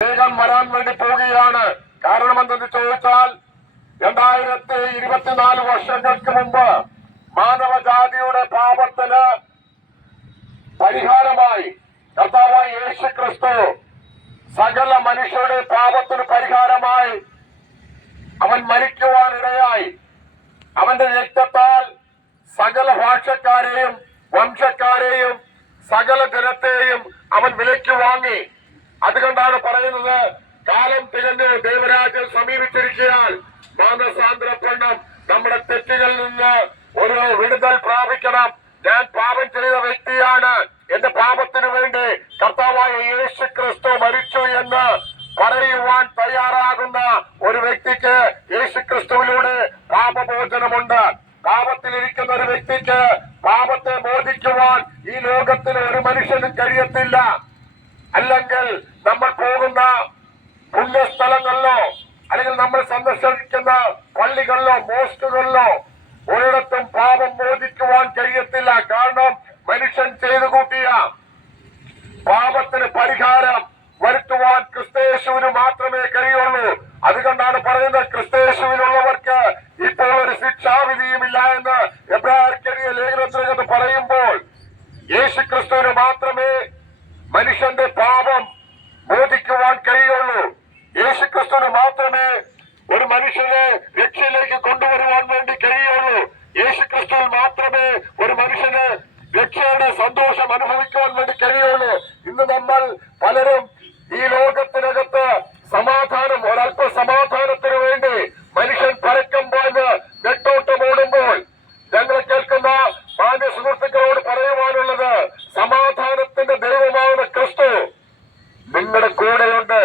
വേഗം വരാൻ വേണ്ടി പോവുകയാണ്. കാരണം എന്തെന്ന് ചോദിച്ചാൽ രണ്ടായിരത്തി ഇരുപത്തിനാല് വർഷങ്ങൾക്ക് മുമ്പ് മാനവജാതിയുടെ പാപത്തിന് പരിഹാരമായി കർത്താവായ യേശു ക്രിസ്തു സകല മനുഷ്യരുടെ പാപത്തിന് പരിഹാരമായി അവൻ മരിക്കുവാനിടയായി. അവന്റെ രക്തത്താൽ സകല ഭാഷക്കാരെയും വംശക്കാരെയും സകല ജനത്തെയും അവൻ വിലയ്ക്ക് വാങ്ങി. അതുകൊണ്ടാണ് പറയുന്നത് കാലം തികഞ്ഞ് ദൈവരാജ്യം സമീപിച്ചിരിക്കാൻ മാനസാന്തരപ്പെടണം നമ്മുടെ തെറ്റുകളിൽ നിന്ന് ഒരു വിടുതൽ പ്രാപിക്കണം. ഞാൻ പാപം ചെയ്ത വ്യക്തിയാണ്. എന്റെ പാപത്തിനു വേണ്ടി കർത്താവായ യേശു ക്രിസ്തു മരിച്ചു എന്ന് പറയുവാൻ തയ്യാറാകുന്ന ഒരു വ്യക്തിക്ക് യേശു ക്രിസ്തുവിലൂടെ പാപമോചനമുണ്ട്. പാപത്തിലിരിക്കുന്ന ഒരു വ്യക്തിക്ക് പാപത്തെ മോചിക്കുവാൻ ഈ ലോകത്തിൽ ഒരു മനുഷ്യനും കഴിയത്തില്ല. അല്ലെങ്കിൽ നമ്മൾ പോകുന്ന പുണ്യസ്ഥലങ്ങളിലോ അല്ലെങ്കിൽ നമ്മൾ സന്ദർശിക്കുന്ന പള്ളികളിലോ മോസ്കുകളിലോ ഒരിടത്തും പാപം മോചിക്കുവാൻ കഴിയത്തില്ല. കാരണം മനുഷ്യൻ ചെയ്തു കൂട്ടിയ പാപത്തിന് പരിഹാരം വരുത്തുവാൻ ക്രിസ്തയേശുവിന് മാത്രമേ കഴിയുള്ളൂ. അതുകൊണ്ടാണ് പറയുന്നത് ക്രിസ്തയേശുവിനുള്ളവർക്ക് ഇപ്പോൾ ഒരു ശിക്ഷാവിധിയുമില്ല എന്ന് എബ്രാഹിം ലേഖനത്തിനകത്ത് പറയുമ്പോൾ യേശു ക്രിസ്തുവിന് മാത്രമേ മനുഷ്യന്റെ പാപം മോചിക്കുവാൻ കഴിയുള്ളൂ യേശു ക്രിസ്തുവിന് മാത്രമേ ഒരു മനുഷ്യനെ രക്ഷയിലേക്ക് കൊണ്ടുവരുവാൻ വേണ്ടി കഴിയുള്ളൂ യേശു ക്രിസ്തുവിൽ മാത്രമേ ഒരു മനുഷ്യന് രക്ഷയുടെ സന്തോഷം അനുഭവിക്കുവാൻ വേണ്ടി കഴിയുള്ളൂ. ഇന്ന് നമ്മൾ പലരും ഈ ലോകത്തിനകത്ത് സമാധാനം ഒരല്പ സമാധാനത്തിന് വേണ്ടി മനുഷ്യൻ പരക്കം പാഞ്ഞ് നെട്ടോട്ടം ഓടുമ്പോൾ ഞങ്ങൾ കേൾക്കുന്ന മാന്യ സുഹൃത്തുക്കളോട് പറയുവാനുള്ളത് സമാധാനത്തിന്റെ ദൈവമാവുന്ന ക്രിസ്തു. നിങ്ങളുടെ കൂടെയുണ്ട്.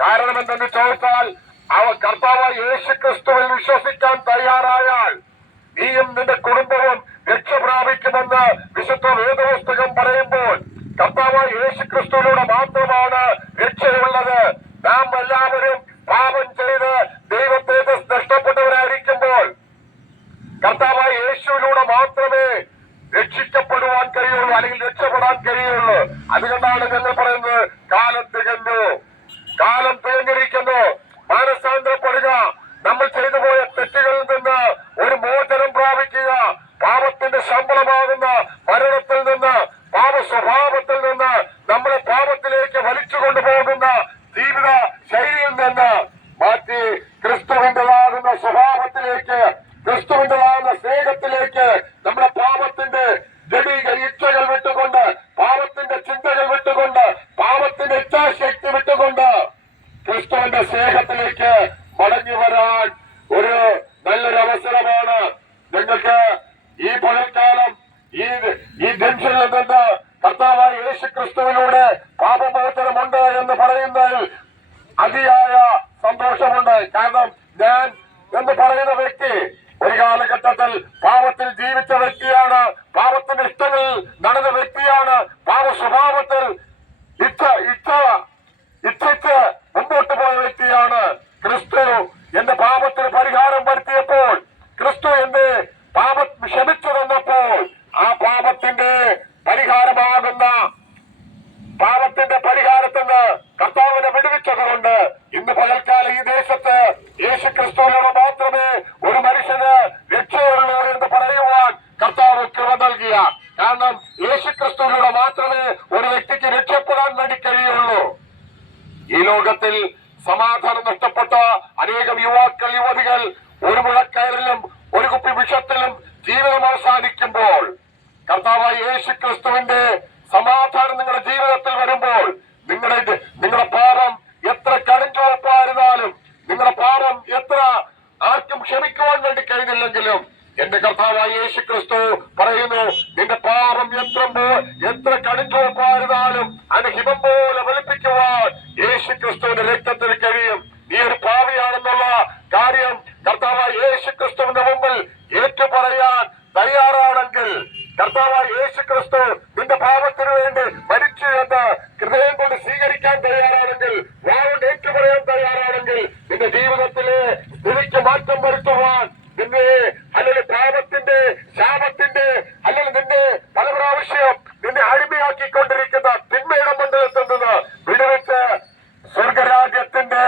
കാരണം എന്തെന്ന് ചോദിച്ചാൽ അവ കർത്താവ് യേശു ക്രിസ്തുവിൽ വിശ്വസിക്കാൻ തയ്യാറായാൽ നീയും നിന്റെ കുടുംബവും രക്ഷ പ്രാപിക്കുമെന്ന് വിശുദ്ധ വേദപുസ്തകം പറയുമ്പോൾ കർത്താവ് യേശു ക്രിസ്തുവിലൂടെ മാത്രമാണ് രക്ഷയുള്ളത്. നാം എല്ലാവരും പാപം ചെയ്ത് ദൈവത്തെ നഷ്ടപ്പെട്ടവരായിരിക്കുമ്പോൾ കർത്താവായ യേശുവിലൂടെ മാത്രമേ രക്ഷിക്കപ്പെടുവാൻ കഴിയുള്ളൂ അല്ലെങ്കിൽ രക്ഷപ്പെടാൻ കഴിയുള്ളൂ. അതുകൊണ്ടാണ് ഞങ്ങൾ പറയുന്നത് കാലം തികഞ്ഞു. കാലം തികഞ്ഞിരിക്കുന്നു. മാനസാന്തരപ്പെടുക. നമ്മൾ ചെയ്തു പോയ തെറ്റുകളിൽ നിന്ന് ഒരു മോചനം പാപത്തിന്റെ ശമ്പളമാകുന്ന മരണത്തിൽ നിന്ന് പാപ സ്വഭാവത്തിൽ നിന്ന് നമ്മളെ പാപത്തിലേക്ക് വലിച്ചു കൊണ്ടുപോകുന്ന ജീവിത ശൈലിയിൽ നിന്ന് മാറ്റി ക്രിസ്തുവിന്റെതാകുന്ന സ്വഭാവത്തിലേക്ക് ക്രിസ്തുവിന്റെതാകുന്ന സ്നേഹത്തിലേക്ക് നമ്മുടെ പാപത്തിന്റെ ജടിക ഇച്ഛകൾ വിട്ടുകൊണ്ട് പാപത്തിന്റെ ചിന്തകൾ വിട്ടുകൊണ്ട് പാപത്തിന്റെ ഇച്ഛാശക്തി വിട്ടുകൊണ്ട് ക്രിസ്തുവിന്റെ സ്നേഹത്തിലേക്ക് മടങ്ങി വരാൻ ഒരു നല്ലൊരു അവസരമാണ് നിങ്ങൾക്ക് ഈ പകൽക്കാലം ഈ ഈ ജംഗ്ഷനിൽ നിന്ന് കർത്താവായ യേശു ക്രിസ്തുവിലൂടെ പാപമോചനമുണ്ട് എന്ന് പറയുന്നതിൽ അതിയായ സന്തോഷമുണ്ട്. കാരണം ഞാൻ എന്ന് പറയുന്ന വ്യക്തി ഒരു കാലഘട്ടത്തിൽ പാപത്തിൽ ജീവിച്ച വ്യക്തിയാണ് പാപത്തിന്റെ ഇഷ്ടങ്ങളിൽ നടന്ന വ്യക്തിയാണ് പാപ സ്വഭാവത്തിൽ ഇച്ഛ ഇച്ഛ ഇച്ഛിച്ച് മുമ്പോട്ട് പോയ വ്യക്തിയാണ് ക്രിസ്തു എന്റെ പാപത്തിന് പരിഹാരം വരുത്തിയപ്പോൾ ക്രിസ്തു എന്റെ പാപ ക്ഷമിച്ചു തന്നപ്പോൾ ആ പാപത്തിന്റെ പരിഹാരമാകുന്ന പാപത്തിന്റെ പരിഹാരത്തിന് കർത്താവിനെ വിടുവിച്ചതുകൊണ്ട് ഇന്ന് പകൽക്കാലം ഈ ദേശത്ത് യേശു ക്രിസ്തുവിനോട് മാത്രമേ ഒരു മനുഷ്യന് രക്ഷയുള്ളൂ എന്ന് പറയുവാൻ കർത്താവ് കൃപ നൽകിയ. കാരണം യേശു ക്രിസ്തുവിലൂടെ മാത്രമേ ഒരു വ്യക്തിക്ക് രക്ഷപ്പെടാൻ വേണ്ടി കഴിയുള്ളൂ. ഈ ലോകത്തിൽ സമാധാനം നഷ്ടപ്പെട്ട അനേകം യുവാക്കൾ യുവതികൾ ഒരു മുഴക്കയറിലും ഒരു കുപ്പി വിഷത്തിലും ജീവിതം അവസാനിക്കുമ്പോൾ കർത്താവായ യേശു ക്രിസ്തുവിന്റെ സമാധാനം നിങ്ങളുടെ ജീവിതത്തിൽ വരുമ്പോൾ നിങ്ങളുടെ നിങ്ങളുടെ പാപം എത്ര കടുഞ്ചുവപ്പായിരുന്നാലും നിങ്ങളുടെ പാപം എത്ര ആർക്കും ക്ഷമിക്കുവാൻ വേണ്ടി കഴിഞ്ഞില്ലെങ്കിലും എന്റെ കർത്താവായ യേശു ക്രിസ്തു പറയുന്നു നിന്റെ പാപം എത്ര പോ- എത്ര കടുഞ്ചുവപ്പായിരുന്നാലും അതിന് ഹിമം പോലെ വലിപ്പിക്കുവാൻ യേശു ക്രിസ്തുവിന്റെ രക്തത്തിൽ കഴിയും. നീ ഒരു പാവിയാണെന്നുള്ള കാര്യം കർത്താവായ യേശു ക്രിസ്തുവിന്റെ മുമ്പിൽ ഏറ്റു പറയാൻ തയ്യാറാണെങ്കിൽ കർത്താവായ യേശു ക്രിസ്തു നിന്റെ പാപത്തിനു വേണ്ടി മരിച്ചു എന്ന് ഹൃദയം കൊണ്ട് സ്വീകരിക്കാൻ തയ്യാറാണെങ്കിൽ വാവുകൊണ്ട് ഏറ്റു പറയാൻ തയ്യാറാണെങ്കിൽ നിന്റെ ജീവിതത്തിലെ സ്ഥിതിക്ക് മാറ്റം വരുത്തുവാൻ നിന്നെ അല്ലെങ്കിൽ പാപത്തിന്റെ ശാപത്തിന്റെ അല്ലെങ്കിൽ നിന്നെ പല പ്രാവശ്യം നിന്നെ അടിമയാക്കിക്കൊണ്ടിരിക്കുന്ന തിന്മയുടെ മണ്ഡലത്തിൽ നിന്ന് വിടുവിച്ച് സ്വർഗരാ ക്രിസ്തുവിന്റെ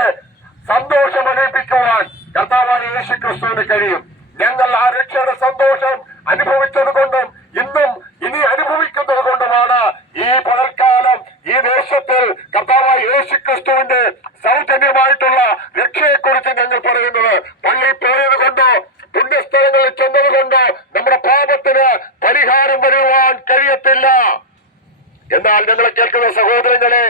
സന്തോഷം അനുഭവിക്കുവാൻ കർത്താവായ യേശു ക്രിസ്തുവിന് കഴിയും ഞങ്ങൾ ആ രക്ഷയുടെ സന്തോഷം അനുഭവിച്ചത് കൊണ്ടും ഇന്നും ഇനി അനുഭവിക്കുന്നത് കൊണ്ടുമാണ് ഈ പകൽക്കാലം ഈ ദേശത്തിൽ കർത്താവായ യേശു ക്രിസ്തുവിന്റെ സൗജന്യമായിട്ടുള്ള രക്ഷയെക്കുറിച്ച് ഞങ്ങൾ പറയുന്നത് പള്ളി പോയത് കൊണ്ടോ പുണ്യസ്ഥലങ്ങളിൽ ചെന്നത് കൊണ്ട് നമ്മുടെ പാപത്തിന് പരിഹാരം വരുവാൻ കഴിയത്തില്ല എന്നാൽ ഞങ്ങളെ കേൾക്കുന്ന സഹോദരങ്ങളെ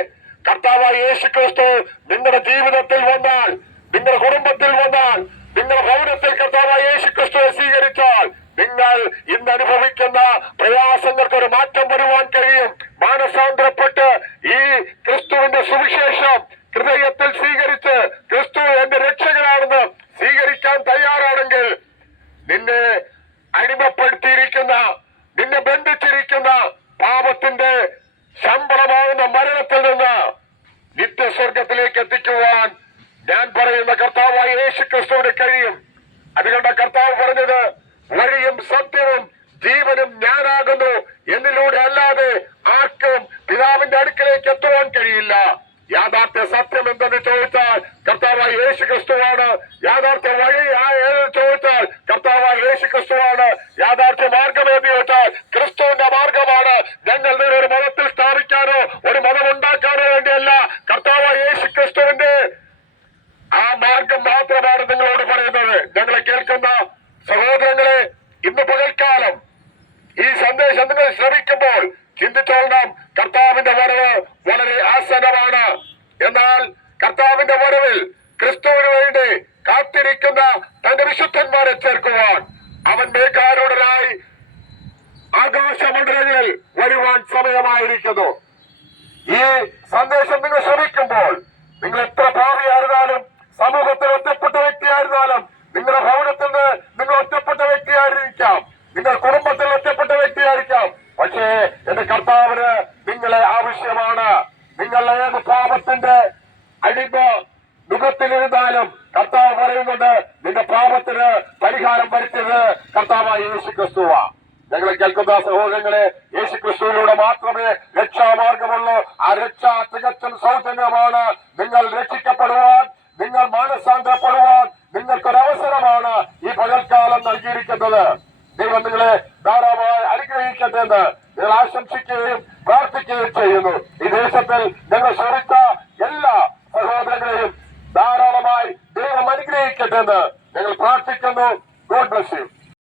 കർത്താവായ യേശു ക്രിസ്തു നിങ്ങളുടെ ജീവിതത്തിൽ വന്നാൽ നിങ്ങളുടെ കുടുംബത്തിൽ വന്നാൽ നിങ്ങളുടെ ഭവനത്തിൽ കർത്താവായ യേശു ക്രിസ്തുവെ സ്വീകരിച്ചാൽ നിങ്ങൾ ഇന്ന് അനുഭവിക്കുന്ന പ്രയാസങ്ങൾക്ക് ഒരു മാറ്റം വരുവാൻ കഴിയും. മാനസാന്തരപ്പെട്ട് ഈ ക്രിസ്തുവിന്റെ സുവിശേഷം ഹൃദയത്തിൽ സ്വീകരിച്ച് ക്രിസ്തു എന്റെ രക്ഷകനാണെന്ന് സ്വീകരിക്കാൻ തയ്യാറാണെങ്കിൽ നിന്നെ അടിമപ്പെടുത്തിയിരിക്കുന്ന നിന്നെ ബന്ധിച്ചിരിക്കുന്ന പാപത്തിന്റെ ശമ്പളമാകുന്ന മരണത്തിൽ നിന്ന് നിത്യസ്വർഗത്തിലേക്ക് എത്തിക്കുവാൻ ഞാൻ പറയുന്ന കർത്താവായ യേശു ക്രിസ്തുവിന് കഴിയും. അതുകൊണ്ട് കർത്താവ് പറഞ്ഞത് വഴിയും സത്യവും ജീവനും ഞാനാകുന്നു. എന്നിലൂടെ അല്ലാതെ ആർക്കും പിതാവിന്റെ അടുക്കിലേക്ക് എത്തുവാൻ കഴിയില്ല. യാഥാർത്ഥ്യ സത്യം എന്തെന്ന് ചോദിച്ചാൽ കർത്താവായ യേശു ക്രിസ്തുവാണ് യാഥാർത്ഥ്യ വഴി ചോദിച്ചാൽ കർത്താവായ യേശു ക്രിസ്തുവാണ് യാഥാർത്ഥ്യ മാർഗം എന്ന് ചോദിച്ചാൽ ക്രിസ്തുവിന്റെ മാർഗമാണ്. ഞങ്ങൾ നിന്നൊരു മതത്തിൽ സ്ഥാപിക്കാനോ ഒരു മതം ഉണ്ടാക്കാനോ വേണ്ടിയല്ല. കർത്താവ് യേശു ക്രിസ്തുവിന്റെ ആ മാർഗം മാത്രമാണ് നിങ്ങളോട് പറയുന്നത്. ഞങ്ങളെ കേൾക്കുന്ന സഹോദരങ്ങളെ ഇന്ന് പകൽക്കാലം ഈ സന്ദേശം നിങ്ങൾ ശ്രമിക്കുമ്പോൾ ചിന്തിച്ചോളണം. കർത്താവിന്റെ വരവ് വളരെ ആസന്നമാണ്. എന്നാൽ കർത്താവിന്റെ വരവിൽ ക്രിസ്തുവിന് വേണ്ടി കാത്തിരിക്കുന്ന തന്റെ വിശുദ്ധന്മാരെ ചേർക്കുവാൻ അവൻ മേഘാരൂഢനായി ആകാശമണ്ഡലങ്ങളിൽ വരുവാൻ സമയമായിരിക്കുന്നു. ഈ സന്ദേശം നിങ്ങൾ ശ്രമിക്കുമ്പോൾ നിങ്ങൾ എത്ര ഭാവിയായിരുന്നാലും സമൂഹത്തിൽ ഒറ്റപ്പെട്ട വ്യക്തിയായിരുന്നാലും നിങ്ങളുടെ ഭവനത്തിൽ നിന്ന് നിങ്ങൾ ഒറ്റപ്പെട്ട വ്യക്തിയായിരിക്കാം. നിങ്ങൾ കുടുംബത്തിൽ ഒറ്റപ്പെട്ട വ്യക്തിയായിരിക്കാം. പക്ഷേ എന്റെ കർത്താവിന് നിങ്ങളെ ആവശ്യമാണ്. നിങ്ങൾ ഏത് പാപത്തിന്റെ അടിമ മുഖത്തിലിരുന്നാലും കർത്താവ് പറയുന്നുണ്ട് നിന്റെ പാപത്തിന് പരിഹാരം വരുത്തിയത് കർത്താവായ യേശു ക്രിസ്തുവാ ഞങ്ങളെ കേൾക്കുന്ന സഹോദരങ്ങളെ യേശു ക്രിസ്തുവിലൂടെ മാത്രമേ രക്ഷാമാർഗമുള്ളൂ. ആ രക്ഷ തികച്ചും സൗജന്യമാണ്. നിങ്ങൾ രക്ഷിക്കപ്പെടുവാൻ നിങ്ങൾ മാനസാന്തരപ്പെടുവാൻ നിങ്ങൾക്കൊരവസരമാണ് ഈ പകൽക്കാലം നൽകിയിരിക്കുന്നത്. ദൈവം നിങ്ങളെ ധാരാളമായി അനുഗ്രഹിക്കട്ടെ എന്ന് നിങ്ങൾ ആശംസിക്കുകയും പ്രാർത്ഥിക്കുകയും ചെയ്യുന്നു. ഈ ദേശത്തിൽ നിങ്ങൾ ശ്രമിച്ച എല്ലാ സഹോദരങ്ങളെയും ധാരാളമായി ദൈവം അനുഗ്രഹിക്കട്ടെ എന്ന് ഞങ്ങൾ പ്രാർത്ഥിക്കുന്നു. God bless you